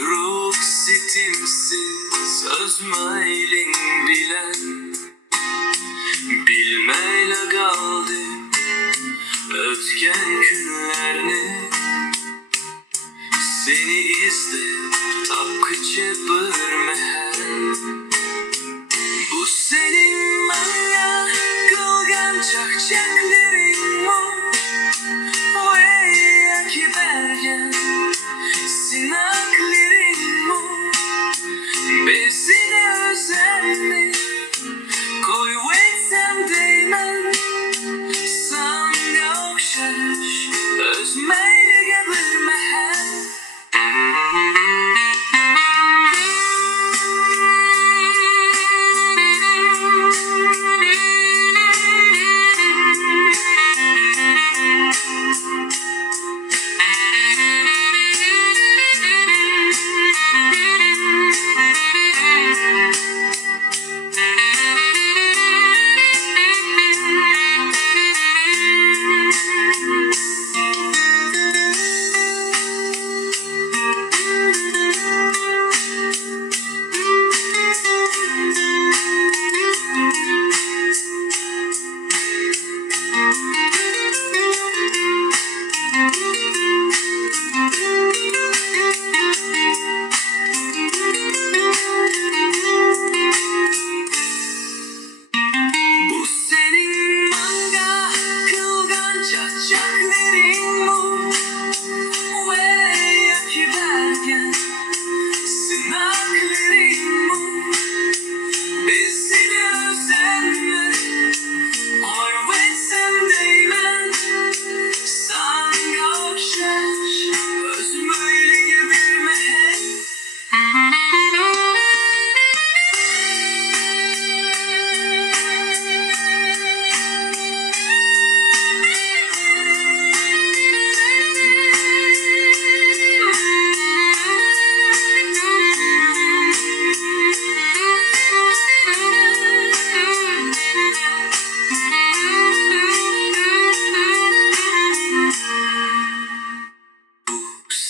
ruh sitimsiz özmeylin bilen bilmeyle kaldı ötken günlerini. Seni izlep tapkıcı bir mehen. Bu senin bana kılgan çakçakların mı? Ve ki bergen sinakların mı? Bezine özenli koy etsem değmem. Sana okşaş özmeyle gelir mehen.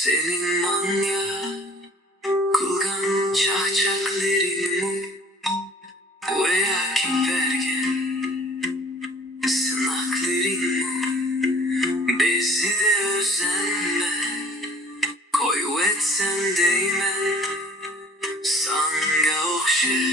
Senin manya kılgan çakçaklarını veya kim vergen sınaklarını bezi de özenme koy etsem değmem sana okşaş.